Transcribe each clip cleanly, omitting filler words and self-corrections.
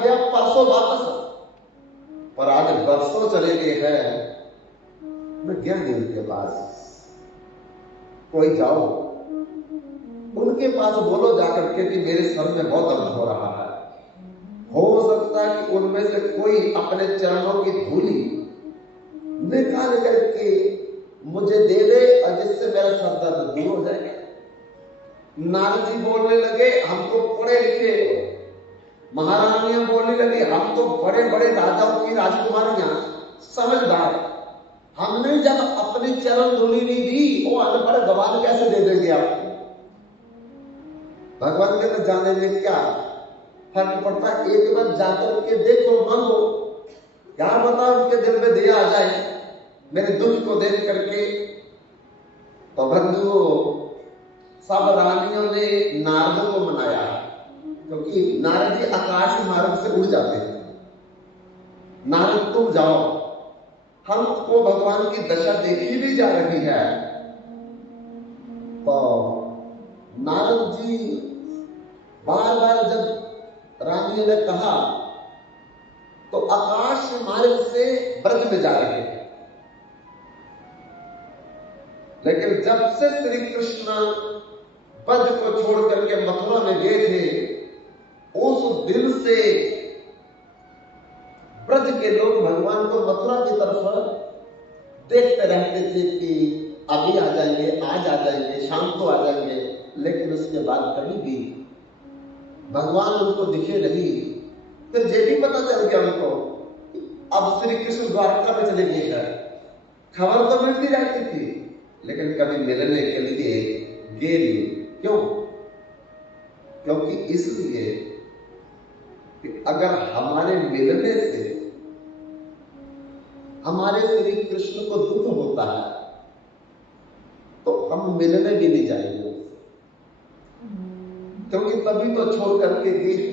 गया परसों वापस, पर आज बरसों चले गए हैं, मैं गया नहीं उनके पास। कोई जाओ उनके पास, बोलो जाकर के कि मेरे सर में बहुत दर्द हो रहा है। हो सकता है कि उनमें से कोई अपने चरणों की धूली निकाल करके मुझे दे दे और जिससे मेरा सर दर्द दूर हो जाएगा। नारद जी बोलने लगे, हम तो पढ़े लिखे। महारानियां बोलने लगी, हम तो बड़े बड़े राजाओं की राजकुमारियां, समझदार, हमने जब अपनी चरण धूलि नहीं दी, वो अनपढ़ गवाद कैसे दे देंगे आपको? भगवान के तो जाने में क्या फर्क पड़ता है? एक बार जाकर के देखो, मांगो, क्या पता उनके दिल में दया आ जाए मेरे दुख को देख करके। तो बंधुओं, सब रानियों ने नारद को मनाया, क्योंकि नारद जी आकाश मार्ग से उड़ जाते हैं। नारद तुम जाओ, हमको भगवान की दशा देखी भी जा रही है। तो नारद जी बार बार जब रानियों ने कहा, तो आकाश मार्ग से ब्रज में जा रहे हैं। लेकिन जब से श्री कृष्ण ब्रज को छोड़ करके मथुरा में गए थे, उस दिन से ब्रज के लोग भगवान को मथुरा की तरफ देखते रहते थे कि अभी आ जाएंगे, आज आ जाएंगे, शाम को आ जाएंगे। लेकिन उसके बाद कभी भी भगवान उनको दिखे नहीं। फिर ये भी पता चल गया उनको, अब श्री कृष्ण द्वारका में चले गए हैं। खबर तो मिलती रहती थी, लेकिन कभी मिलने के लिए गए नहीं। क्यों? क्योंकि इसलिए कि अगर हमारे मिलने से हमारे श्री कृष्ण को दुख होता है, तो हम मिलने भी नहीं जाएंगे, क्योंकि तभी तो छोड़ करके गए।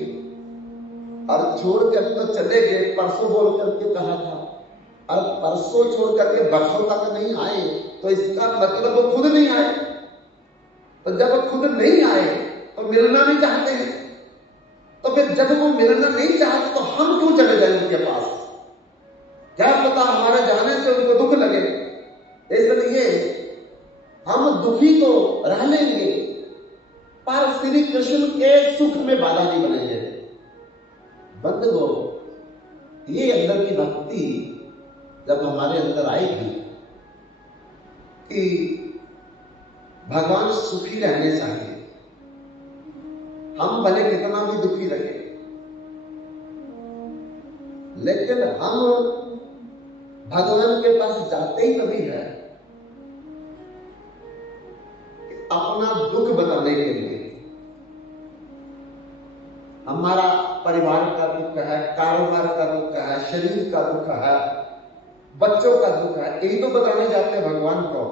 और छोड़ कर तो चले गए, परसों बोल करके कहा था, और परसों छोड़ करके बरसों तक नहीं आए, तो इसका मतलब वो खुद नहीं आए। तो जब वो खुद नहीं आए तो मिलना नहीं चाहते हैं, तो फिर जब वो मिलना नहीं चाहते तो हम क्यों चले जाए उनके पास? क्या पता हमारे जाने से उनको दुख लगे। इसलिए हम दुखी तो रह लेंगे, पर श्री कृष्ण के सुख में बाधा नहीं बनेंगे। बंधुओं, ये अंदर की भक्ति जब हमारे अंदर आएगी कि भगवान सुखी रहने चाहिए, हम भले कितना भी दुखी रहे, लेकिन हम भगवान के पास जाते ही तभी है अपना दुख बताने के लिए। हमारा परिवार का दुख है, कारोबार का दुख है, शरीर का दुख है, बच्चों का दुख है, यही तो बताने जाते हैं भगवान को।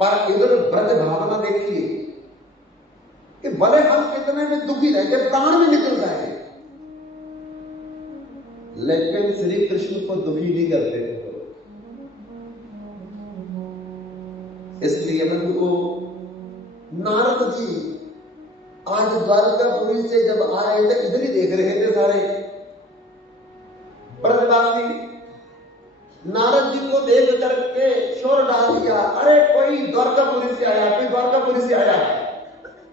पर इधर ब्रज भावना देखिए कि भले हम कितने में दुखी रहते, प्राण में निकल जाए, लेकिन श्री कृष्ण को दुखी नहीं करते। इसलिए बंधुओं, नारद जी आज द्वारकापुरी से जब आ रहे थे, इधर ही देख रहे थे सारे ब्रजवासी। नारद जी को देख करके शोर डाल दिया, अरे कोई द्वारकापुरी से आया, कोई द्वारकापुरी से आया।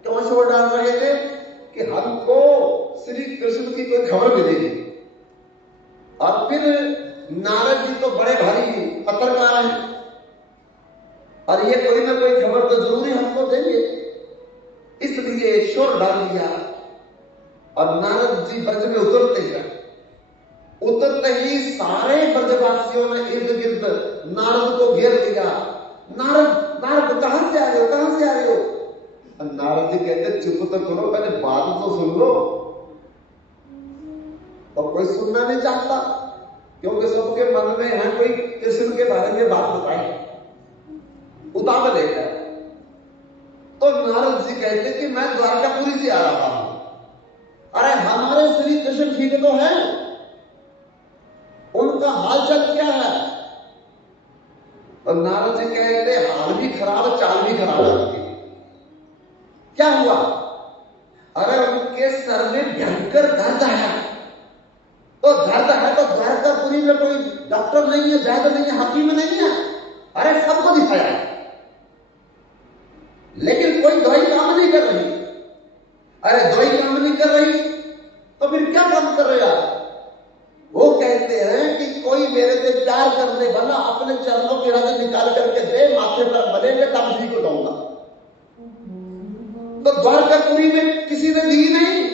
क्यों शोर डाल रहे थे? कि हमको श्री कृष्ण की कोई खबर मिलेगी। और फिर नारद जी तो बड़े भारी पत्रकार हैं, और ये कोई ना कोई खबर तो जरूरी हमको देंगे, इसलिए शोर डाल दिया। और नारद जी ब्रज में उतरते ही सारे ब्रजवासियों ने इर्द गिर्द नारद को घेर लिया। नारद, नारद कहां से आ रहे हो, कहां से आ रहे हो? और नारद जी कहते, चुप तो करो, पहले बात तो सुन लो। और कोई सुनना नहीं चाहता, क्योंकि सबके मन में है कोई कृष्ण के बारे में बात बताए, उतावल है। तो नारद जी कहते कि मैं द्वारकापुरी से आ रहा हूं। अरे हमारे श्री कृष्ण ठीक तो है, उनका हालचाल क्या है? और नारद जी कहते हाल भी खराब, चाल भी खराब है उनकी। क्या हुआ? अरे उनके सर में भयंकर दर्द है, तो दर्द है तो द्वारकापुरी में कोई डॉक्टर नहीं है, वैद्य नहीं है, हकीम नहीं है, अरे सबको दिखाया, लेकिन कोई दवाई काम नहीं कर रही। अरे दवाई काम नहीं कर रही तो फिर क्या काम कर रहे आप? वो कहते हैं कि कोई मेरे से प्यार करने वाला अपने चरणों की रज निकाल करके दे, माथे पर मलेंगे तब जी को दूंगा। तो द्वारकापुरी में किसी ने दी नहीं।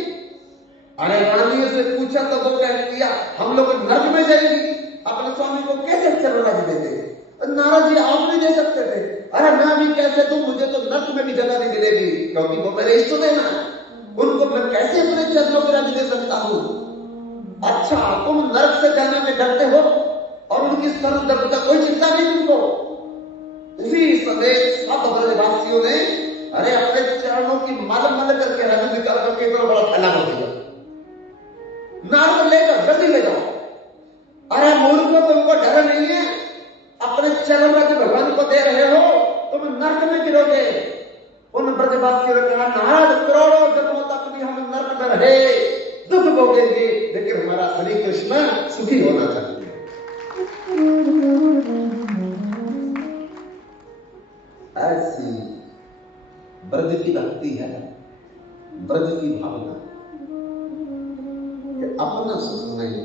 अरे रानी से पूछा तो वो कह दिया हम लोग नर्क में जाएगी, अपने स्वामी को कैसे चरण रज देते? नारद जी आप नहीं दे सकते थे। अरे मैं भी कैसे दूं, मुझे तो नर्क में भी जगह नहीं मिलेगी, क्योंकि वो मेरे इष्ट देव हैं, उनको मैं कैसे अपने चरणों की रज दे सकता हूं? अच्छा तुम नर्क से जाने में डरते हो और उनकी सर्व दर्द का कोई चिंता नहीं तुमको। उसी समय सब ब्रजवासियों ने अरे अपने चरणों की मल मल करके रज निकाल करके इतना बड़ा थैला कर दिया। नारद ले जाओ, जल्दी ले जाओ। अरे मूर्ख तुमको डर नहीं है, अपने चरण रज भगवान को दे रहे हो, तुम नर्क में गिरोगे। उन ब्रजवासियों ने कहा नारद करोड़ों जन्मों तक भी हम नर्क में रहे, दुख भोगेंगे, लेकिन हमारा श्री कृष्ण सुखी होना चाहिए। ऐसी ब्रज की भक्ति है, ब्रज की भावना कि अपना सुख नहीं,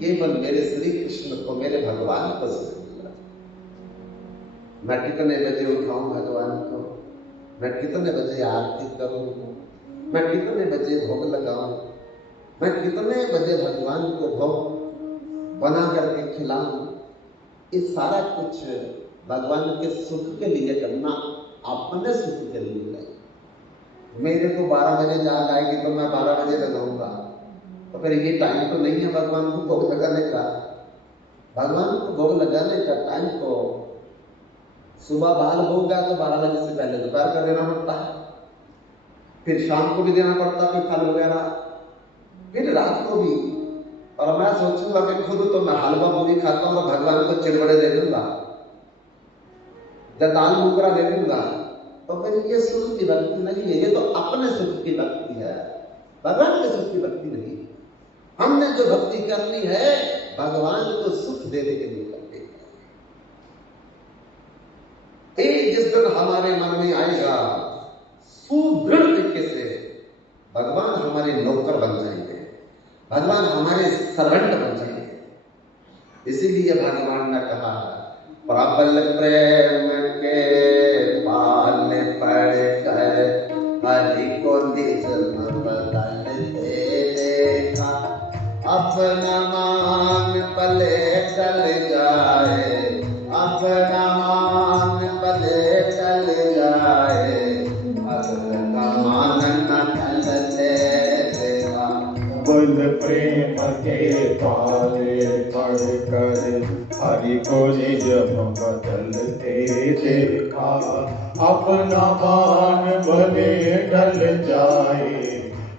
केवल मेरे श्री कृष्ण को, मेरे भगवान को सुख मिला। मैं कितने बजे उठाऊं भगवान को, मैं कितने बजे आरती करूं, मैं कितने बजे भोग लगाऊं, मैं कितने बजे भगवान को भोग बना करके खिलाऊं, ये सारा कुछ भगवान के सुख के लिए करना, अपने सुख के लिए नहीं। मेरे को 12 बजे जाग आएगी तो मैं 12 बजे लगाऊंगा, तो फिर ये टाइम तो नहीं है भगवान को भोग लगाने का। भगवान को भोग लगाने का टाइम तो सुबह बाल होगा तो 12 बजे से पहले दोपहर का देना पड़ता है, फिर शाम को भी देना पड़ता है, फल वगैरह, फिर रात को भी। और मैं सोचूंगा कि खुद तो मैं हलवा पूरी खाता हूँ, भगवान को चिड़बड़े दे दूंगा, दाल मुकरा दे दूंगा, तो फिर ये सुख की भक्ति नहीं है, ये तो अपने सुख की भक्ति है, भगवान के सुख की भक्ति नहीं। हमने जो भक्ति करनी है भगवान को सुख देने के लिए करनी है। जिस दिन हमारे मन में आएगा सुदृढ़ तरीके से भगवान हमारे नौकर बन जाएंगे, भगवान हमारे सर्वेंट बन जाएंगे। इसीलिए भगवान ने कहा प्रबल प्रेम के पाल पड़कर हरि को निज बदल देखा, अपना मान पले चल जाए, अपना मान पले चल जाए, अपना मान न चलते देखा। बल प्रेम के पाले पड़कर हरि को निज बदलते देखा, अपना मान भले ढल जाए,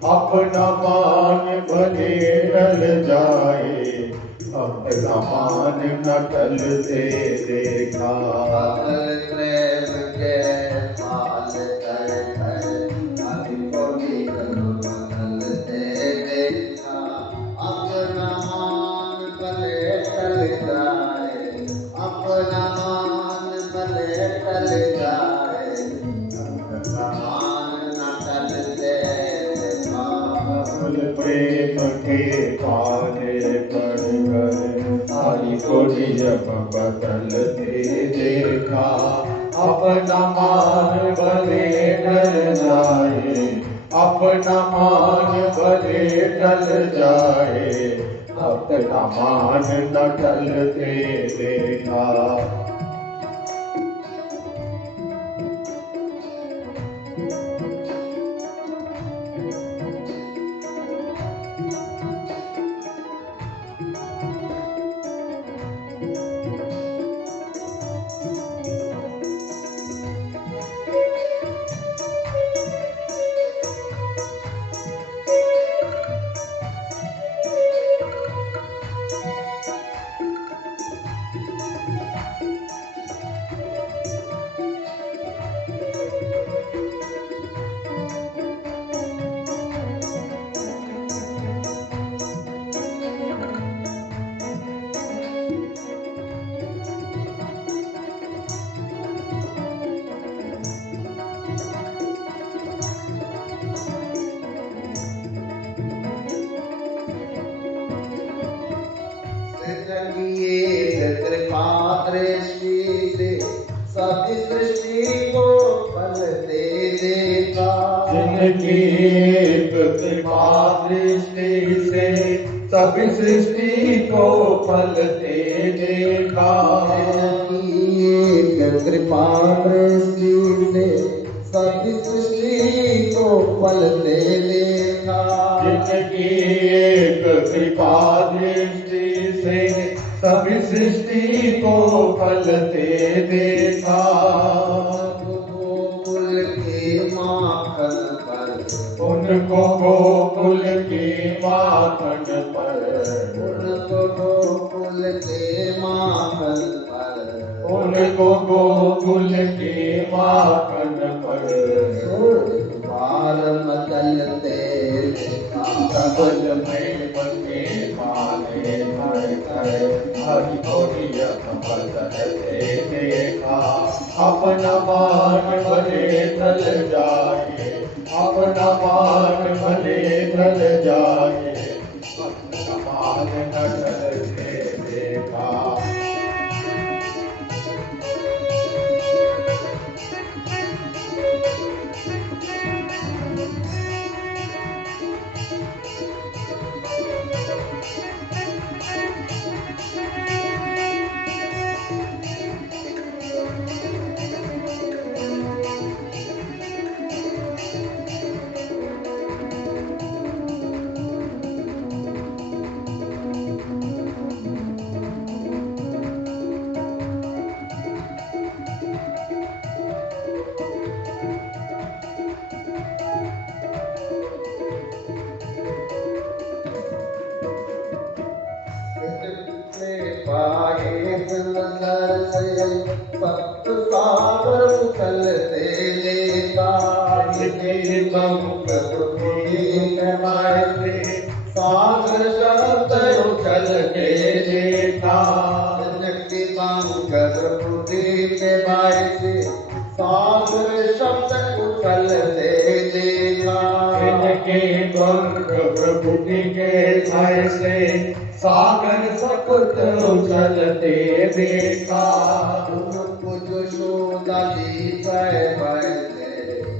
अपना मान भले ढल जाए, अपना मान न टलते देखा। प्रेम के पाल पड़कर हरि को निज बदलते देखा, अपना मान भले टल जाए, अपना मान भले टल जाए, अपना मान न टलते देखा। बल प्रेम के पाले पड़कर हरि को निज बदलते देखा, अपना मान भले ढल जाए, अपना मान भले ढल जाए, अपना मान न टलते देखा। दृष्टि से सभी सृष्टि को पलते देखा। जिनकी एक कृपा दृष्टि से सभी सृष्टि को पलते देखा। जिनकी एक कृपा दृष्टि से सभी सृष्टि को पलते देखा। जिनकी एक कृपा दृष्टि से सभी सृष्टि को पलते देखा। गोकुल के माखन पर, उनको गोकुल के माखन पर, उनको गोकुल के माखन पर, उनको गोकुल के माखन पर बार मचलते देखा। सबल में बंदे माने धर धर हरि बोलिया बदलते देखा। अपना मान भले ढल जाए, अपना मान भले ढल जाए, अपना मान न ढलते देखा। पाए संसार से सप्त सागर उछलते देखा। इनके मुख बुद्धि कमाए थे सागर शब्द उछलते देखा। इनके सागर बुद्धि के बायसे सागर शब्द उछलते देखा। इनके द्वंद्व प्रभुति के भय से सागर सकुत उछलते देखा। उनको जो शोधा जी कह भय से,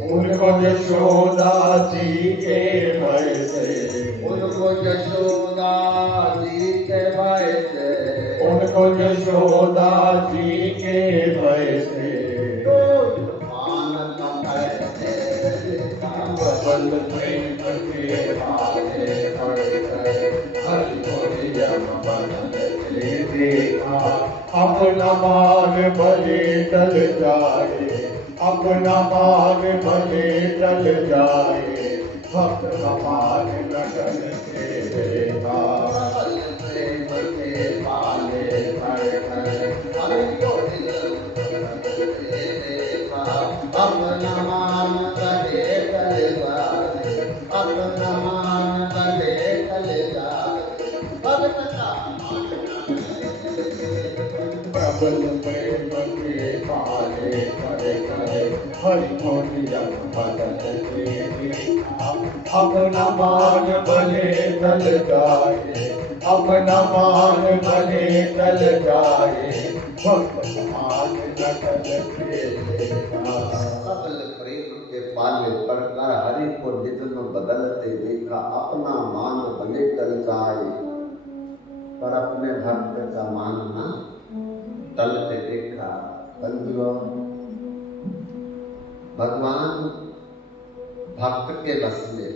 उनको यशोदा जी के भय से, उनको यशोदा जी के भय से, उनको यशोदा जी के भय से मान करते बल में बंदे माने धर धर हरि बोलिया बदलते देखा। अपना मान भले टल जाए, अपना मान भले टल जाए, भक्त का मान न टलते देखा। प्रेम के पाले धर धर अपना मान करे टल जाए, अपना मान करे टल जाए, भक्त का मान न प्रबल प्रेम के पाले करे करे हरि बोलिया बदलते देखा। अपना मान भले टल जाए, अपना मान भले टल जाए, भक्त मान न टलते देखा। सबल प्रेम के पाले पढ़कर हरि को निज में बदलते देखा। अपना मान भले टल जाए पर अपने भक्त का मान न टलते देखा। बंधुओं, भगवान भक्त के बस में है,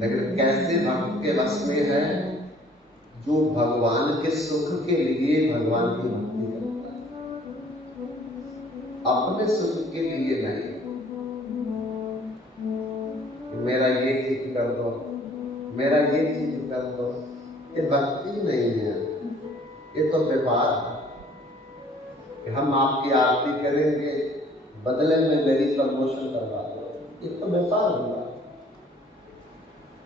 लेकिन कैसे भक्त के बस में है? जो भगवान के सुख के लिए भगवान की भक्ति करता है, अपने सुख के लिए नहीं। मेरा ये चीज कर दो, मेरा ये चीज कर दो, ये भक्ति नहीं है, ये तो व्यापार है कि हम आपकी आरती करेंगे, बदले में मेरी प्रमोशन करवा दो, ये तो व्यापार हुआ।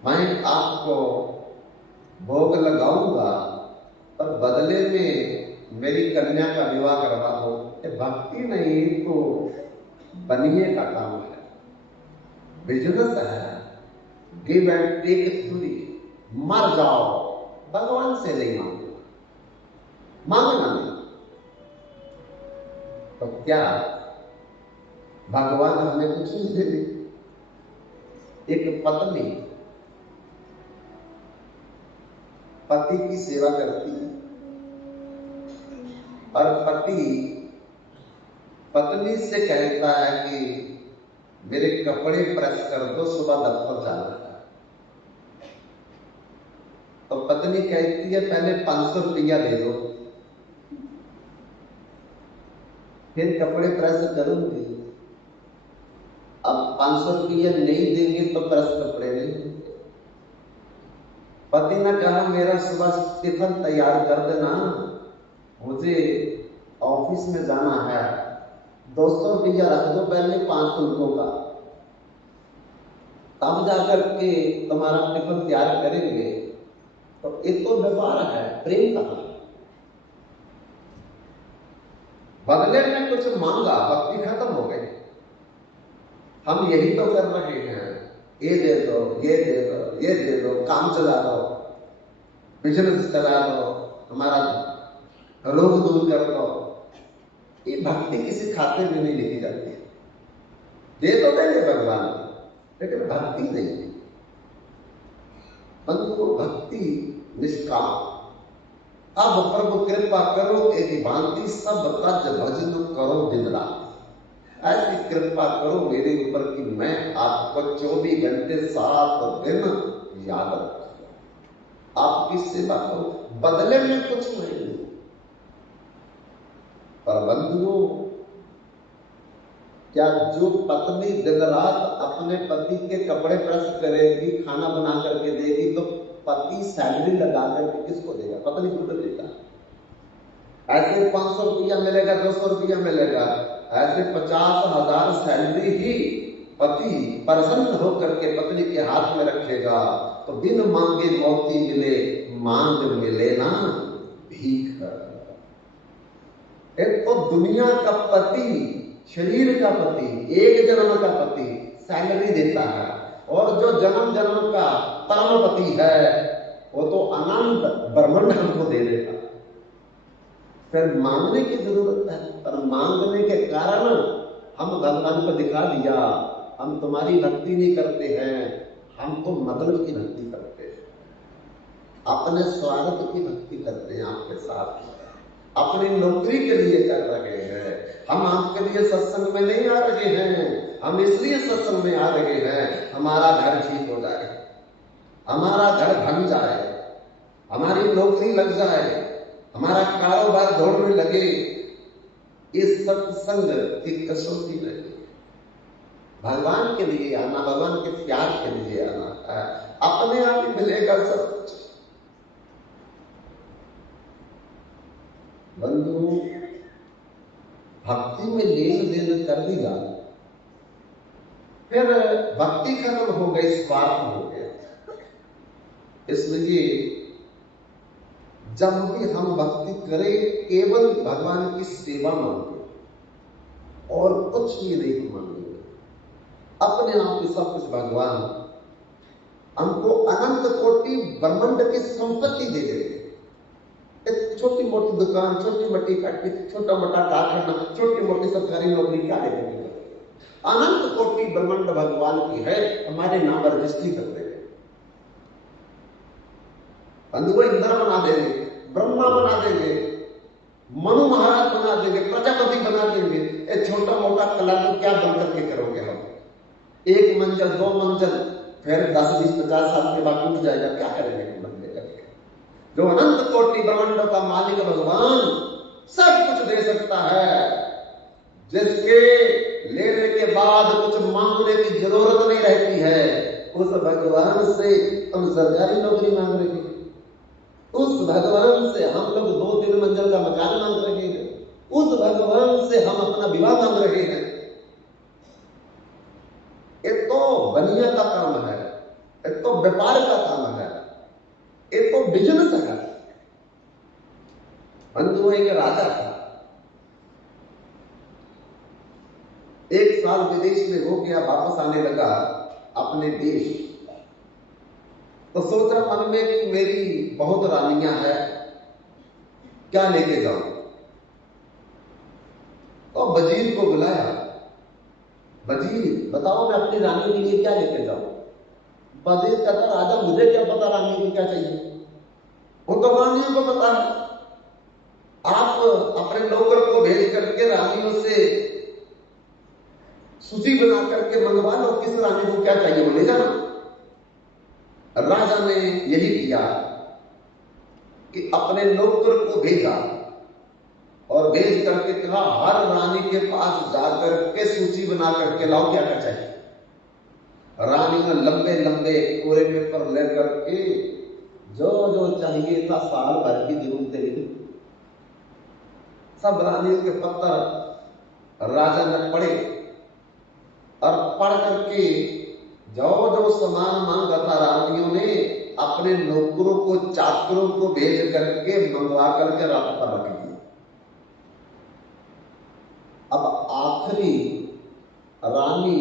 मैं आपको भोग लगाऊंगा पर बदले में मेरी कन्या का विवाह करवा दो, ये भक्ति नहीं, तो बनिए का काम है, बिजनेस है। गिव एंड टेक फ्री, मर जाओ, भगवान से नहीं मांगना, मांगना नहीं। तो क्या भगवान हमें कुछ नहीं दे? एक पत्नी पति की सेवा करती है और पति पत्नी से कहता है कि मेरे कपड़े प्रेस कर दो, सुबह दफ्तर जाना है। तो पत्नी कहती है पहले 500 रुपया दे दो, फिर कपड़े प्रेस करूंगी। अब 500 रुपया नहीं देंगे तो प्रेस कपड़े नहीं देंगे। पति ने कहा मेरा सुबह टिफिन तैयार कर देना, मुझे ऑफिस में जाना है, 200 रुपया रख दो पहले 500 रुपयों का, तब जाकर के तुम्हारा टिफिन तैयार करेंगे। तो एक तो व्यापार है, प्रेम का। बदले में कुछ मांगा, भक्ति खत्म हो गई। हम यही तो कर रहे हैं, ये दे दो, ये दे दो, ये दे दो, काम चला दो, बिजनेस चला दो, हमारा रोग दूर कर दो। ये भक्ति किसी खाते में नहीं लिखी जाती है। दे तो देंगे भगवान, लेकिन भक्ति नहीं। बंधु भक्ति निष्काम। अब प्रभु कृपा करो एक भांति सब तज भजन करो दिन रात। ऐसी कृपा करो मेरे ऊपर कि मैं आपको 24 घंटे 7 दिन याद रखूं, आपकी सेवा करो, बदले में कुछ नहीं। पर बंधुओं, क्या जो पत्नी दिन रात अपने पति के कपड़े प्रेस करेगी, खाना बना करके देगी, तो पति सैलरी लगा करके किसको देगा? पत्नी को तो देगा। ऐसे 500 रुपया मिलेगा, 200 रुपया मिलेगा, ऐसे 50,000 सैलरी ही पति प्रसन्न होकर के पत्नी के हाथ में रखेगा। तो बिन मांगे मोती मिले, मांग मिले ना भीख। एक तो दुनिया का पति, शरीर का पति, एक जन्म का पति सैलरी देता है, और जो जन्म जन्म का परम पति है वो तो अनंत ब्रह्मांड हमको दे देगा। फिर मांगने की जरूरत है, पर मांगने के कारण हम भगवान को दिखा दिया हम तुम्हारी भक्ति नहीं करते हैं, हम तो मतलब की भक्ति करते हैं, अपने स्वार्थ की भक्ति करते हैं, आपके साथ अपनी नौकरी के लिए कर रहे हैं। हम आपके लिए सत्संग में नहीं आ रहे हैं, हम इसलिए सत्संग में आ रहे हैं हमारा घर ठीक हो जाए, हमारा घर बन जाए, हमारी नौकरी लग जाए, हमारा कारोबार दौड़ने लगे। इस सत्संग की कसौटी नहीं, भगवान के लिए आना, भगवान के प्यार के लिए आना है, अपने आप ही मिलेगा सब कुछ। बंधु, भक्ति में लेन देन कर दिया, फिर भक्ति खत्म हो गई, स्वार्थ हो गया। इसलिए जब भी हम भक्ति करें, केवल भगवान की सेवा मांगे और कुछ भी नहीं मांगेंगे, अपने आप ही सब कुछ भगवान हमको अनंत कोटि ब्रह्मांड की संपत्ति दे देंगे। एक छोटी मोटी दुकान, छोटी मोटी फैक्ट्री, छोटा मोटा कारखाना, छोटी मोटी सरकारी नौकरी क्या देंगे? अनंत कोटि ब्रह्मांड भगवान की है, हमारे नाम रजिस्ट्री कर देंगे। बंधुओं, इंद्र बना देंगे, ब्रह्मा बना देंगे, मनु महाराज बना देंगे, प्रजापति बना देंगे। एक छोटा मोटा कला को क्या बन करके करोगे हम? 1 मंजिल 2 मंजिल, फिर 10 20 50 साल के बाद टूट जाएगा, क्या करेंगे हम बंदे करके? जो अनंत कोटि ब्रह्मांड का मालिक भगवान सब कुछ दे सकता है, जिसके लेने के बाद कुछ मांगने की जरूरत नहीं रहती है, उस भगवान से हम सरकारी नौकरी मांग रहे हैं, उस भगवान से हम लोग 2-3 मंजिल का मकान मांग रहे हैं, उस भगवान से हम अपना विवाह मांग रहे हैं। एक तो बनिया का काम है, एक तो व्यापार का काम है, एक तो बिजनेस है। बंधु, एक राजा था, 1 साल विदेश में हो गया, वापस आने लगा अपने देश। तो सोचा मन में कि मेरी बहुत रानियां हैं, क्या लेके जाऊं? तो वजीर बताओ मैं अपनी रानी के लिए क्या लेके जाऊं। वजीर कहता राजा मुझे क्या पता रानी को क्या चाहिए, वो तो रानियों को पता है। आप अपने नौकर को भेज करके रानियों से सूची बना करके मंगवा लो किस रानी को क्या चाहिए, वो ले जाना। राजा ने यही किया कि अपने नौकर को भेजा और भेज करके कहा हर रानी के पास जाकर के सूची बना करके लाओ क्या क्या चाहिए। रानी ने लंबे लंबे कोरे पेपर लेकर के जो जो चाहिए था साल भर की जरूरत थी सब रानियों के पत्र राजा ने पढ़े और पढ़ करके जो जो सामान मांगा था रानियों ने अपने नौकरों को चाकरों को भेज करके मंगवा करके रथ पर रख दिया। अब आखिरी रानी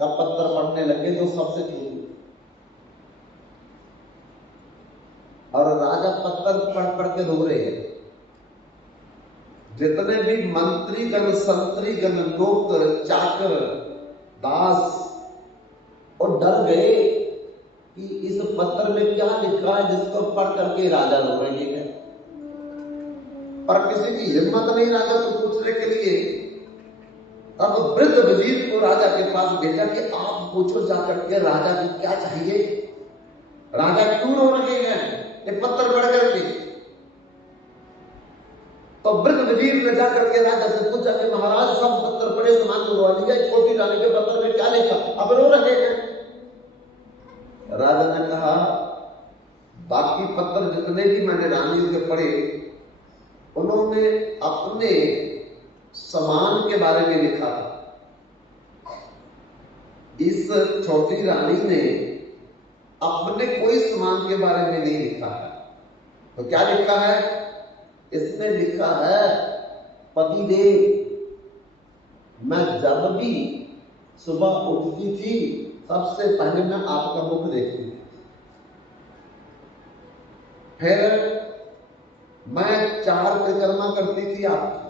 का पत्र पढ़ने लगे जो सबसे छोटी, और राजा पत्र पढ़ पढ़ के रो रहे हैं। जितने भी मंत्रीगण संतरीगण नौकर चाकर दास और डर गए कि इस पत्र में क्या लिखा है जिसको पढ़ करके राजा रो रहे हैं। पर किसी की हिम्मत नहीं राजा को पूछने के लिए। तब वृद्ध वजीर को राजा के पास भेजा कि आप पूछो जाकर के राजा को क्या चाहिए, राजा क्यों रो रहे हैं ये पत्र पढ़ करके। तो वृद्ध वजीर ने जाकर के राजा से पूछा कि महाराज सब पत्र पढ़े सामान मंगवा लिया, छोटी रानी के पत्र में क्या लिखा, अब रो रहे हैं। राजा ने कहा बाकी पत्र जितने भी मैंने रानियों के पढ़े उन्होंने अपने सामान के बारे में लिखा था, इस छोटी रानी ने अपने कोई सामान के बारे में नहीं लिखा है। तो क्या लिखा है, इसमें लिखा है पतिदेव मैं जब भी सुबह उठती थी सबसे पहले मैं आपका मुख देखती थी, फिर मैं 4 परिक्रमा करती थी आपकी,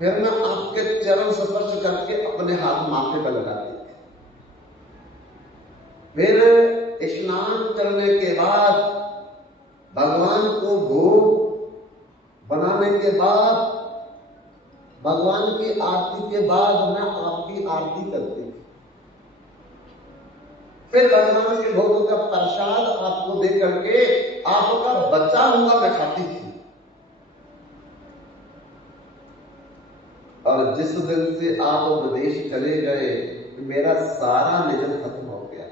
फिर मैं आपके चरण स्पर्श करके अपने हाथ माथे पर लगाती थी, फिर स्नान करने के बाद भगवान को भोग बनाने के बाद भगवान की आरती के बाद मैं आपकी आरती करती थी, फिर भगवान के भोग का प्रसाद आपको दे करके आपका बचा हुआ मैं खाती थी। और जिस दिन से आप विदेश चले गए मेरा सारा निजन खत्म हो गया।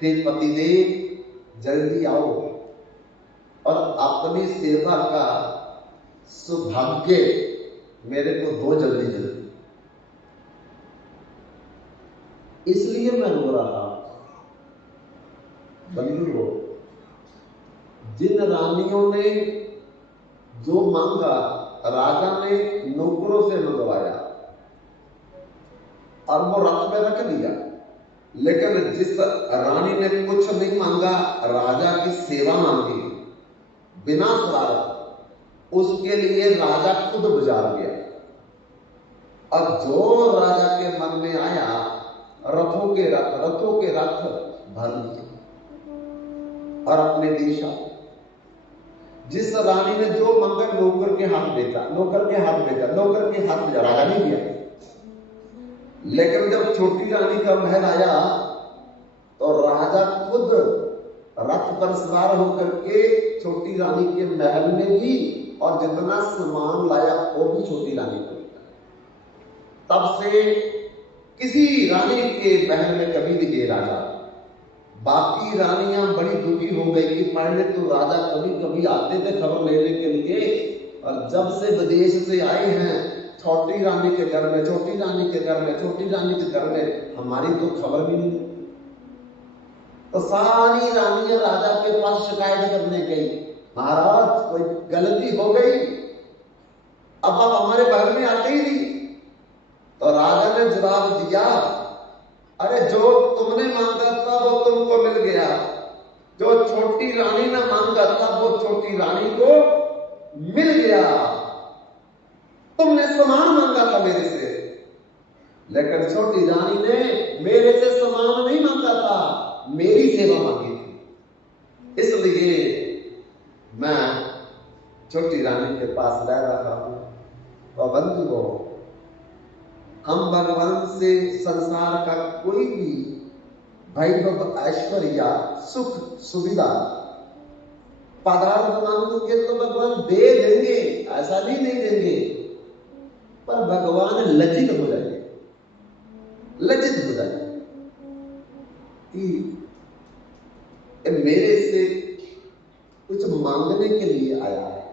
फिर पतिदेव जल्दी आओ और अपनी सेवा का सौभाग्य मेरे को दो जल्दी जल्दी। इसलिए मैं रो रहा बंधु हो, जिन रानियों ने जो मांगा राजा ने नौकरों से मंगवाया और वो रथ में रख दिया, लेकिन जिस रानी ने कुछ नहीं मांगा राजा की सेवा मांगी बिना स्वार्थ, उसके लिए राजा खुद गुजार गया। और जो राजा के मन में आया रथों के रथ भर दिए और अपने देश आए। जिस रानी ने जो मांगा नौकर के हाथ बेचा, नौकर के हाथ बेचा, राजा नहीं दिया। लेकिन जब छोटी रानी का महल आया तो राजा खुद रथ पर सवार होकर के छोटी रानी के महल में भी और जितना सामान लाया वो भी छोटी रानी को दिया। तब से किसी रानी के महल में कभी नहीं गए राजा। बाकी रानियां बड़ी दुखी हो गई कि पहले तो राजा कभी कभी आते थे खबर लेने के लिए, और जब से विदेश से आए हैं छोटी रानी के घर में, छोटी रानी के घर में, छोटी रानी के घर में हमारी तो खबर भी नहीं। तो सारी रानियां राजा के पास शिकायत करने गई, महाराज कोई गलती हो गई, अब आप हमारे घर में आते ही नहीं। तो राजा ने जवाब दिया, अरे जो तुमने मांगा था वो तुमको मिल गया, जो छोटी रानी ने मांगा था वो छोटी रानी को मिल गया। तुमने सामान मांगा था मेरे से, लेकिन छोटी रानी ने मेरे से सामान नहीं मांगा था, मेरी सेवा मांगी थी। इसलिए मैं छोटी रानी के पास रह रहा हूं। और बंधुओं, हम भगवान से संसार का कोई भी वैभव, ऐश्वर्य, सुख, सुविधा, पदार्थ मांगोगे तो भगवान दे देंगे, ऐसा भी नहीं देंगे, पर भगवान लज्जित हो जाएंगे, लज्जित हो जाएंगे कि मेरे से कुछ मांगने के लिए आया है,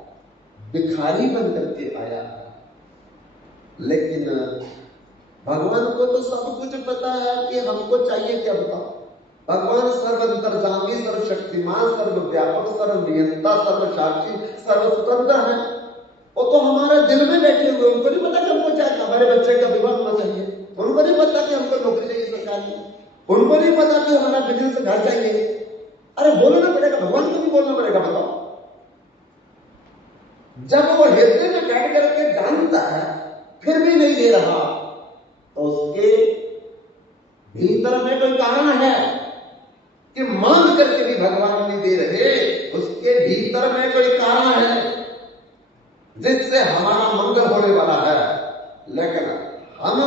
भिखारी बन करके आया है। लेकिन भगवान को तो सब कुछ पता है कि हमको चाहिए क्या, बताओ। भगवान सर्वंतर्यामी, सर्वशक्तिमान, सर्वव्यापक, सर्वनियंता, सर्वसाक्षी, सर्वस्वतंत्र है। वो तो हमारे दिल में बैठे हुए, उनको नहीं पता कि हमको चाहिए, हमारे बच्चे का विवाह होना चाहिए, उनको नहीं पता कि हमको नौकरी चाहिए सरकारी, उनको नहीं पता कि हमारा बिजनेस घर चाहिए। अरे बोलना पड़ेगा, भगवान को भी बोलना पड़ेगा, बताओ। जब वो हृदय में बैठ करके जानता है फिर भी नहीं दे रहा, तो उसके भीतर में कोई कारण है कि मांग करके भी भगवान नहीं दे रहे। उसके भीतर में कोई कारण है जिससे हमारा मंगल होने वाला है। लेकिन हम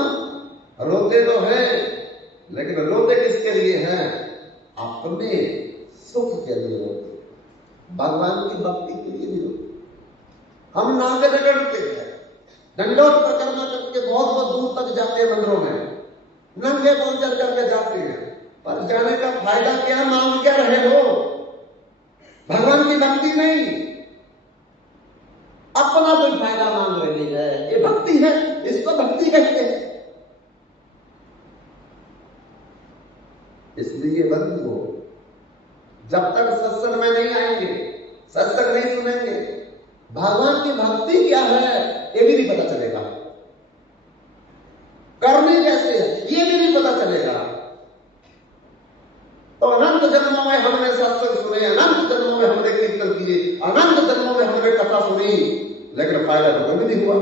रोते तो हैं, लेकिन रोते किसके लिए हैं? अपने सुख के लिए रोते, भगवान की भक्ति के लिए नहीं रोते। हम नाके रगड़ते हैं, दंडोत परिक्रमा करके बहुत बहुत दूर तक जाते हैं मंदिरों में, नंगे पांव चल करके जाते हैं, पर जाने का फायदा क्या? मांग क्या रहे हो? भगवान की भक्ति नहीं, अपना कोई फायदा मांग रही है। ये भक्ति है, इसको भक्ति कहते हैं। इसलिए बंधुओं, जब तक सत्संग में नहीं आएंगे, सत्संग नहीं सुनेंगे, भगवान की भक्ति क्या है ये भी नहीं पता चलेगा, करनी कैसे है ये भी नहीं पता चलेगा। तो अनंत जन्मों में हमने सत्संग सुने, अनंत जन्मों में हमने कीर्तन किए, अनंत जन्मों में हमने कथा सुनी, लेकिन फायदा तो कभी नहीं हुआ।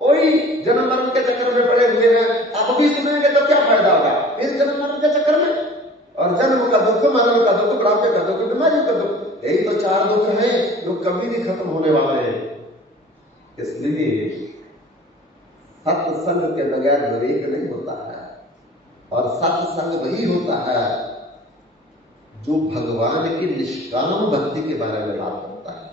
कोई जन्म मरण के चक्कर में पड़े हुए हैं, अब भी सुनेंगे तो क्या फायदा होगा? फिर जन्म मरण के चक्कर में, और जन्म का दुख, मरण का दुख, बुढ़ापे का दुख, बीमारी का दुख, यही तो चार दुख हैं जो कभी नहीं खत्म होने वाले हैं। इसलिए सत्संग के बगैर विवेक नहीं होता है, और सत्संग वही होता है जो भगवान की निष्काम भक्ति के बारे में बात करता है।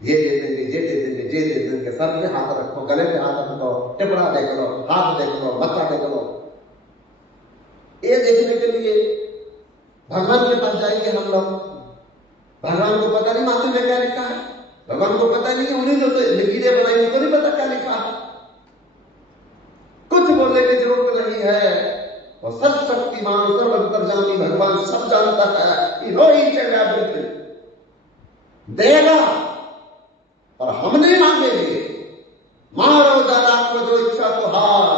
ये दे देंगे, ये दे देंगे, ये दे देंगे, सर पे हाथ रखो, गले पे हाथ रखो, टिपड़ा देख लो, हाथ देख लो, मत्था देख लो। ये देखने के लिए भगवान के पास जाएंगे हम लोग। भगवान को पता नहीं माथे में क्या लिखा है, भगवान को पता नहीं, उन्हीं जो लकीरें बनाई उनको नहीं पता क्या लिखा है। कुछ बोलने की जरूरत नहीं है, और सर्वशक्तिमान, सर्वंतर्यामी भगवान सब जानता है कि नो ईच एंड एवरीथिंग देगा, और हम नहीं मांगेंगे। मारो दादा को जो इच्छा तो हार,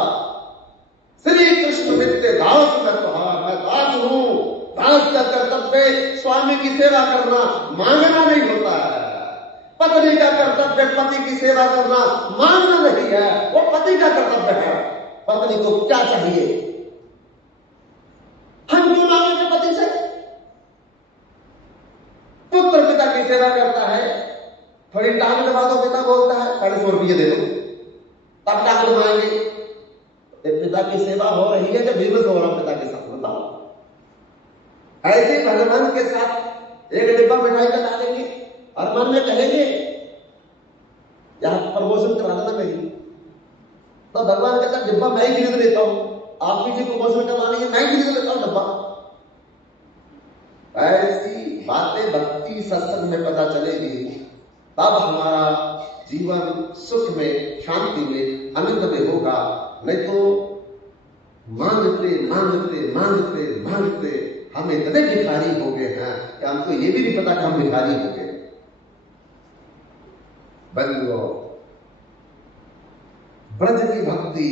श्री कृष्ण नित्य दास में तुहार। मैं दास हूं, दास का कर्तव्य स्वामी की सेवा करना, मांगना नहीं होता है। पत्नी का कर्तव्य पति की सेवा करना, मांगना नहीं है, वो पति का कर्तव्य है। पत्नी को क्या चाहिए? हम क्यों मांगेंगे पति से? पुत्र पिता की सेवा करता है, थोड़ी टांग दबा दो, पिता बोलता है 150 रुपये दे दो, तब टांग दबाएंगे। पिता की सेवा हो रही है कि बिजनेस हो रहा पिता के साथ, बताओ। ऐसे भगवान के साथ एक डिब्बा मिठाई का डालेंगे और मन में कहेंगे यहां प्रमोशन करा देना मेरी, तो भगवान कहता डिब्बा मैं ही खरीद लेता हूं, आप किसी प्रमोशन करवानी है मैं ही खरीद लेता हूं डिब्बा। ऐसी बातें भक्ति सत्संग में पता चलेगी, तब हमारा जीवन सुख में, शांति में, आनंद में होगा। नहीं तो मांगते मांगते मांगते मांगते हम इतने भिखारी हो गए हैं कि हमको ये भी नहीं पता कि हम भिखारी हो गए। बंधुओं, ब्रज की भक्ति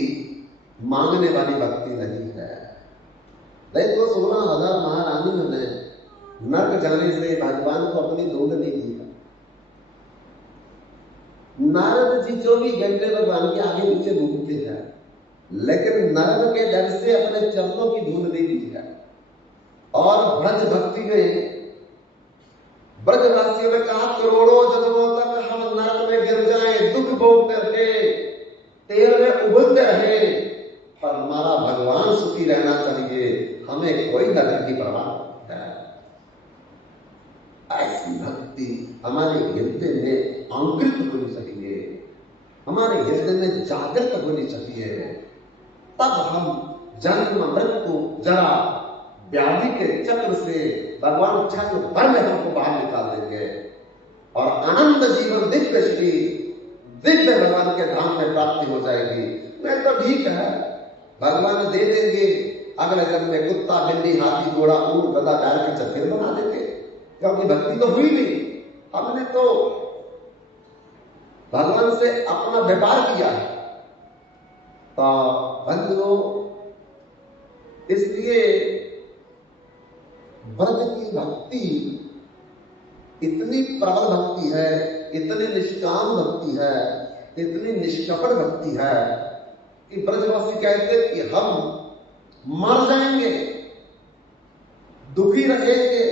मांगने वाली भक्ति नहीं है। देखो 16,000 महारानियों ने नर्क जाने से भगवान को अपनी दूध नहीं दी। नारद जी 24 घंटे भगवान के आगे पीछे घूमते हैं, लेकिन नर्म के डर से अपने चरणों की धूल नहीं दी है। और ब्रज भक्ति में ब्रजवासियों ने कहा करोड़ों जन्मों तक हम नरक में गिर जाएं, दुख भोग करके तेल में उबलते रहे, पर हमारा भगवान सुखी रहना चाहिए, हमें कोई नरक की परवाह नहीं है। ऐसी भक्ति हमारे हृदय में अंकुरित होनी चाहिए, हमारे हृदय में जागृत होनी चाहिए। तब हम जन्म मृत्यु जरा व्याधि के चक्र से भगवान क्षण भर में हमको बाहर निकाल देंगे और आनंद जीवन दिव्य श्री दिव्य भगवान के धाम में प्राप्ति हो जाएगी। नहीं तो ठीक है, भगवान दे देंगे, अगले जन्म में कुत्ता बिल्ली हाथी घोड़ा ऊंट गधा बैल के चक्कर बना देंगे, क्योंकि भक्ति तो हुई नहीं, हमने तो भगवान से अपना व्यापार किया है। तो बंधुओं, इसलिए ब्रज की भक्ति इतनी प्रबल भक्ति है, इतनी निष्काम भक्ति है, इतनी निष्कपट भक्ति है कि ब्रजवासी कहते कि हम मर जाएंगे, दुखी रहेंगे,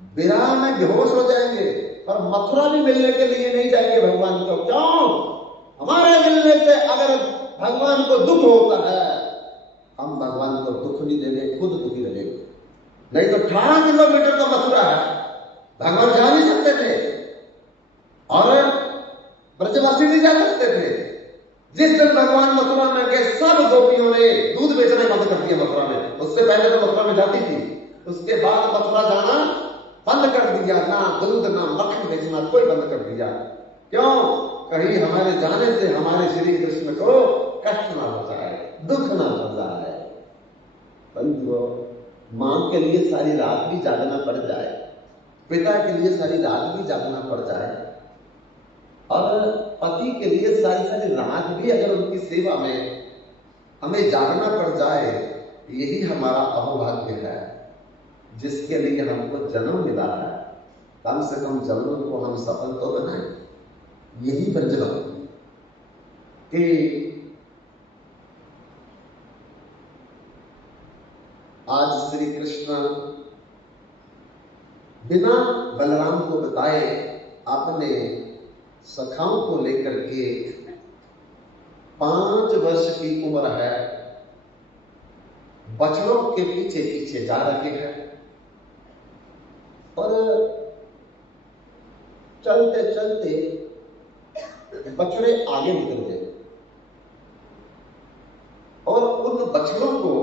विरह में बेहोश हो जाएंगे, पर मथुरा भी मिलने के लिए नहीं जाएंगे भगवान को। क्यों? हमारे मिलने से अगर भगवान को दुख होता है, हम भगवान को दुख नहीं देंगे, खुद दुखी रहेंगे। नहीं तो 18 किलोमीटर तो मथुरा है, भगवान जा नहीं सकते थे और ब्रजवासी नहीं जा सकते थे। जिस दिन भगवान मथुरा में गए, सब गोपियों ने दूध बेचना बंद कर दिया मथुरा में। उससे पहले तो मथुरा में जाती थी, उसके बाद मथुरा जाना बंद कर दिया, ना दूध ना मक्खन बेचना कोई बंद कर दिया। क्यों? कहीं हमारे जाने से हमारे श्री कृष्ण को कष्ट ना हो जाए, दुख ना हो जाए। बंधुओं, मां के लिए सारी रात भी जागना पड़ जाए, पिता के लिए सारी रात भी जागना पड़ जाए, और पति के लिए सारी सारी रात भी अगर उनकी सेवा में हमें जागना पड़ जाए, यही हमारा अहोभाग्य है जिसके लिए हमको जन्म मिला है। कम से कम जन्म को हम सफल तो बनाएं। यही ब्रजभक्ति कि आज श्री कृष्ण बिना बलराम को बताए अपने सखाओं को लेकर के 5 वर्ष की उम्र है, बछड़ों के पीछे पीछे जा रहे हैं और चलते चलते बछड़े आगे निकल गए और उन बछड़ों को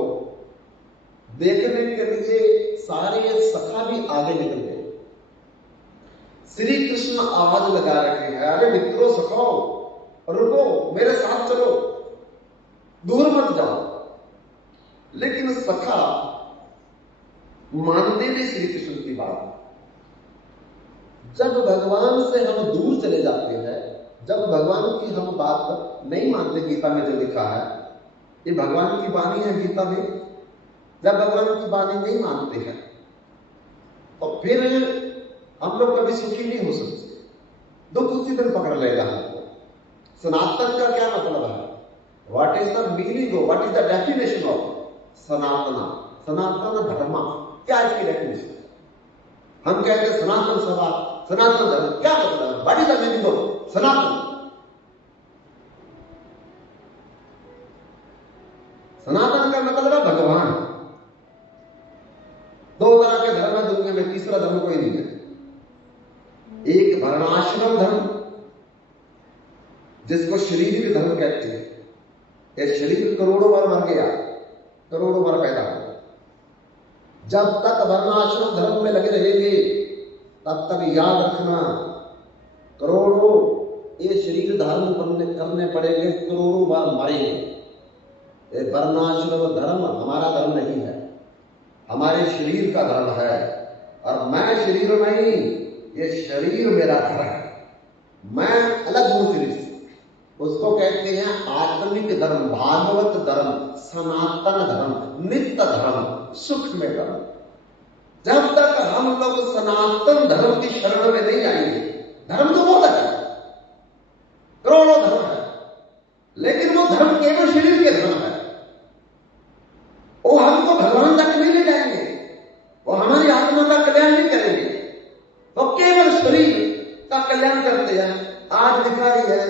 देखने के लिए सारे सखा भी आगे निकल गए। श्री कृष्ण आवाज लगा रहे हैं, अरे मित्रों, सखो, रुको, मेरे साथ चलो, दूर मत जाओ। लेकिन सखा मानते नहीं श्री कृष्ण की बात। जब भगवान से हम दूर चले जाते हैं, जब भगवान की हम बात नहीं मानते, गीता में जो लिखा है, ये भगवान की वाणी है गीता में, जब भगवान की वाणी नहीं मानते हैं तो फिर हम लोग कभी सुखी नहीं हो सकते, दुख उसी दिन पकड़ लेगा हमको। सनातन का क्या मतलब है? What is the meaning of, what is the definition of Sanatana? Sanatan Dharma क्या इसकी डेफिनेशन है? हम कहते हैं सनातन सभा, सनातन धर्म, क्या मतलब है? What is the meaning of Sanatan? Sanatan का मतलब है भगवान। 2 तरह के धर्म है दुनिया में, तीसरा धर्म कोई नहीं है। एक वर्णाश्रम धर्म, जिसको शरीर धर्म कहते हैं। ये शरीर करोड़ों बार मर गया, करोड़ों बार पैदा हुआ। जब तक वर्णाश्रम धर्म में लगे रहेंगे, तब तक याद रखना, करोड़ों ये शरीर धारण करने पड़ेंगे, करोड़ों बार मरेंगे। ये वर्णाश्रम धर्म हमारा धर्म नहीं है, हमारे शरीर का धर्म है। और मैं शरीर नहीं, ये शरीर मेरा धर्म है, मैं अलग हूं शरीर से। उसको कहते हैं आत्मिक धर्म, भागवत धर्म, सनातन धर्म, नित्य धर्म, सुख में धर्म। जब तक हम लोग सनातन धर्म की शरण में नहीं आएंगे, धर्म तो बहुत है, करोड़ों धर्म है, लेकिन वो धर्म केवल शरीर के धर्म है, वो हमको भगवान तक नहीं ले जाएंगे, वो हमारी आत्मा का कल्याण नहीं करेंगे, वो केवल शरीर का कल्याण करते हैं। आज भिखारी है,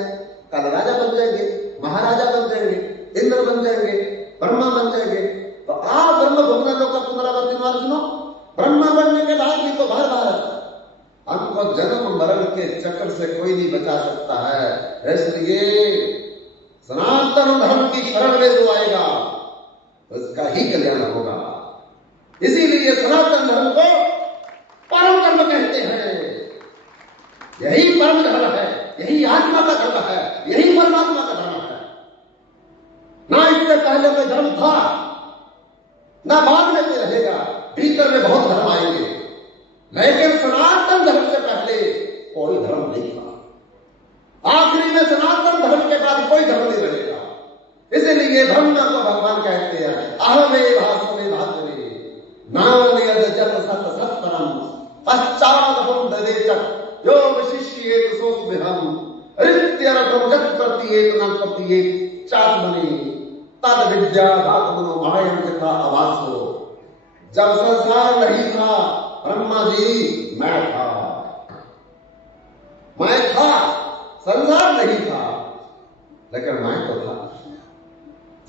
कल राजा बन जाएंगे, महाराजा बन जाएंगे, इंद्र बन जाएंगे, ब्रह्मा बन जाएंगे। तो आप ब्रह्म भुवना लोक पुनरावर्ती मार्ग, ब्रह्मा बनने के बाद भी तो बार बार हमको जन्म मरण के चक्र से कोई नहीं बचा सकता है। इसलिए सनातन धर्म की शरण में जो आएगा उसका ही कल्याण होगा। इसीलिए सनातन धर्म को परम धर्म कहते हैं। यही परम धर्म है, यही आत्मा का धर्म है, यही परमात्मा का धर्म है। ना इससे पहले कोई धर्म था, ना बाद में कोई रहेगा। भीतर में बहुत धर्म आएंगे, लेकिन सनातन धर्म से पहले कोई धर्म नहीं था। आखिरी में सनातन धर्म के बाद कोई धर्म नहीं रहेगा। इसलिए ब्रह्मा को भगवान कहते हैं अहमे भास्वे भास्वे नाम यद जत सत सत्परम पश्चात बुद्धे चक यो विशिष्येत सोऽस्म्यहम् रित्यरतम जत प्रत्येत न प्रत्येत चात्मनि तद विद्या धातुनो मायं यथा आवासो। जब संसार नहीं था ब्रह्मा जी मैं था, संसार नहीं था लेकिन मैं तो था।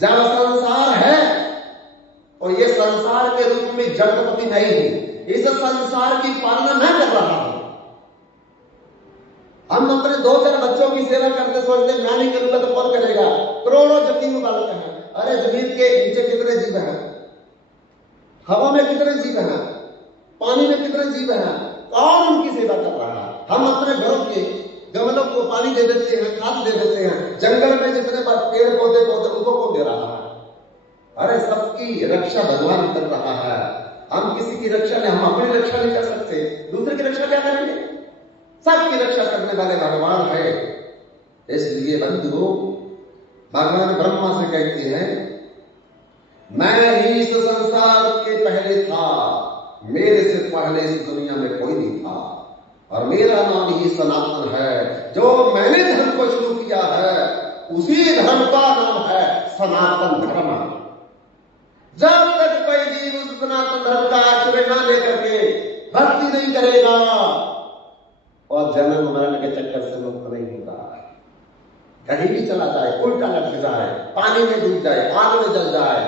जब संसार है और ये संसार के रूप में जगतपति नहीं हूं, इस संसार की पालना मैं कर रहा हूं। हम अपने 2-4 बच्चों की सेवा करते सोचते मैं नहीं करूंगा तो कौन करेगा। करोड़ों यतीम बालक हैं। अरे जमीन के नीचे कितने जीव हैं, हवा में कितने जीव हैं, पानी में कितने जीव हैं, कौन उनकी सेवा कर रहा है। हम अपने घर के गमलों को पानी दे देते हैं, खाद दे देते हैं, जंगल में जितने पेड़ पौधे उनको कौन दे रहा है। अरे सबकी रक्षा भगवान कर रहा है। हम किसी की रक्षा नहीं, हम अपनी रक्षा नहीं कर सकते, दूसरे की रक्षा क्या करेंगे। सबकी रक्षा करने वाले भगवान है। इसलिए बंधुओं भगवान ब्रह्मा से कहते हैं मैं ही इस संसार के पहले था, मेरे से पहले इस दुनिया में कोई नहीं था और मेरा नाम ही सनातन है। जो मैंने धर्म को शुरू किया है उसी धर्म का नाम है सनातन धर्म। जब तक कोई जीव उस सनातन धर्म का आश्रय न लेकर के भक्ति नहीं करेगा और जन्म मरण के चक्कर से मुक्त नहीं होगा, कहीं भी चला जाए, उल्टा लटक जाए, पानी में डूब जाए, आग में जल जाए,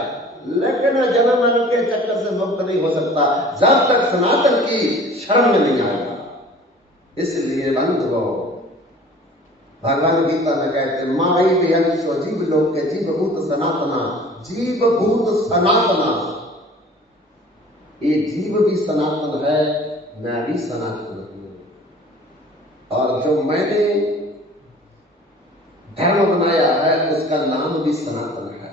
लेकिन जन्म मरण के चक्कर से मुक्त नहीं हो सकता जब तक सनातन की शरण में नहीं आएगा। इसलिए बंधुओं भगवान गीता में कहते माई व्यंग स्वजीव लोक के जीवभूत सनातना, जीवभूत सनातना। ये जीव भी सनातन है, मैं भी सनातन हूं और जो मैंने धर्म बनाया है उसका नाम भी सनातन है।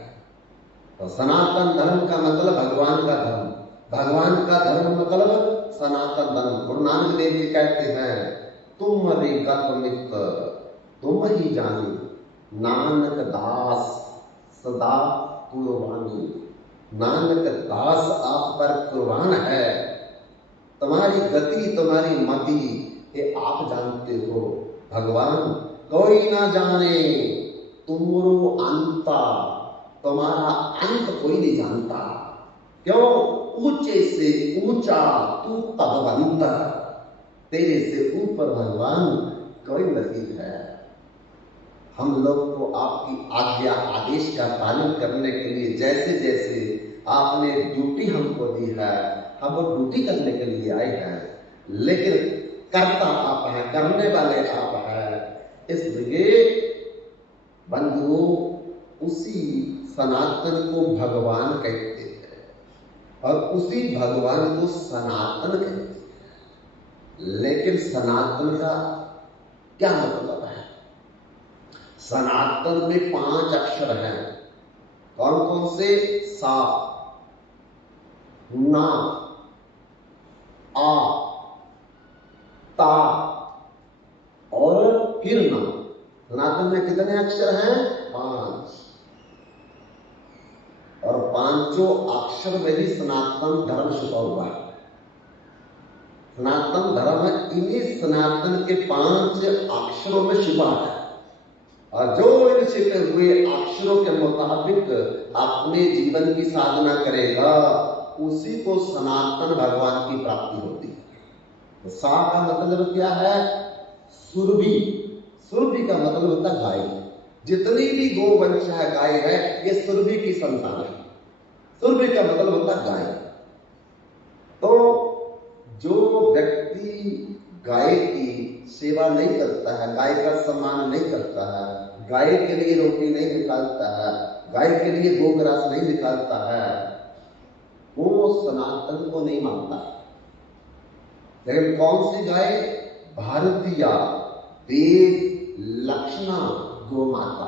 तो सनातन धर्म का मतलब भगवान का धर्म, भगवान का धर्म मतलब सनातन धर्म। गुरु नानक देव जी कहते हैं तुम रे गत मित्र तुम ही जानी, नानक दास सदा कुर्बानी। नानक दास आप पर कुर्बान है, तुम्हारी गति तुम्हारी मति ये आप जानते हो। भगवान कोई ना जाने तुमरो अंता, तुम्हारा अंत कोई नहीं जानता। क्यों? ऊंचे से ऊंचा तू भगवंत, तेरे से ऊपर भगवान कोई नहीं है। हम लोग को आपकी आज्ञा आदेश का पालन करने के लिए जैसे जैसे आपने ड्यूटी हमको दी है हम वो ड्यूटी करने के लिए आए हैं, लेकिन करता आप हैं, करने वाले आप हैं। इसलिए बंधुओं उसी सनातन को भगवान कहते हैं और उसी भगवान को सनातन कहते हैं। लेकिन सनातन का क्या मतलब है? सनातन में 5 अक्षर हैं। कौन कौन से? सा, ना, आ, ता और फिर ना। सनातन में कितने अक्षर हैं? 5। और 5 अक्षर में ही सनातन धर्म छुपा हुआ है। सनातन धर्म इन्हीं सनातन के 5 अक्षरों में छुपा है। और जो इन छिपे हुए अक्षरों के मुताबिक अपने जीवन की साधना करेगा उसी को सनातन भगवान की प्राप्ति होती है। तो सा का मतलब क्या है? सुरभि। सुरभि का मतलब होता है गाय। जितनी भी गोवंश है, गाय है, ये सुरभि की संतान है। सुरभि का मतलब होता है गाय। तो जो व्यक्ति गाय की सेवा नहीं करता है, गाय का सम्मान नहीं करता है, गाय के लिए रोटी नहीं निकालता है, गाय के लिए गोग्रास नहीं निकालता है, वो सनातन को नहीं मानता। लेकिन कौन सी गाय? भारतीय वेद लक्षणा गोमाता,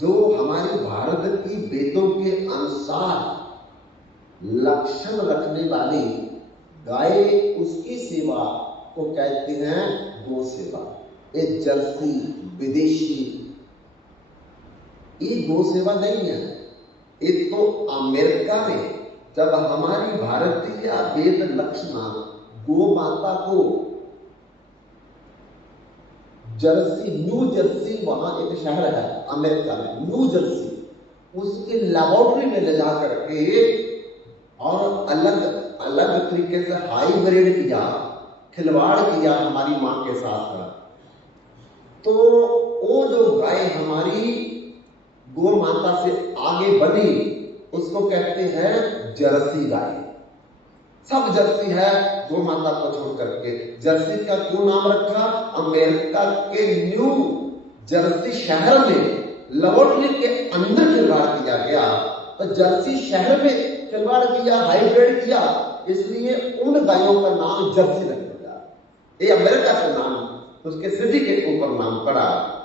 जो हमारे भारत की वेदों के अनुसार लक्षण रखने वाली गाय, उसकी सेवा को कहते हैं गो सेवा। ये जर्सी, विदेशी, ये गो सेवा नहीं है। ये तो अमेरिका में जब हमारी भारतीय वेद लक्षणा गो माता को जर्सी, न्यू जर्सी, वहां एक शहर है अमेरिका में, न्यू जर्सी, उसके लेबोरेटरी में ले जा करके और अलग अलग तरीके से हाईब्रिड किया, खिलवाड़ किया हमारी मां के साथ। तो वो जो गाय हमारी गो माता से आगे बढ़ी उसको कहते हैं जर्सी गाय। सब जर्सी है गो माता को छोड़ करके। जर्सी का क्यों नाम रखा? अमेरिका के न्यू जर्सी शहर में लेबोरेटरी के अंदर खिलवाड़ किया गया। तो जर्सी शहर में खिलवाड़ किया, हाईब्रिड किया, इसलिए उन गायों का नाम जर्सी रख दिया। ये अमेरिका का नाम, उसके सिटी के ऊपर नाम पड़ा।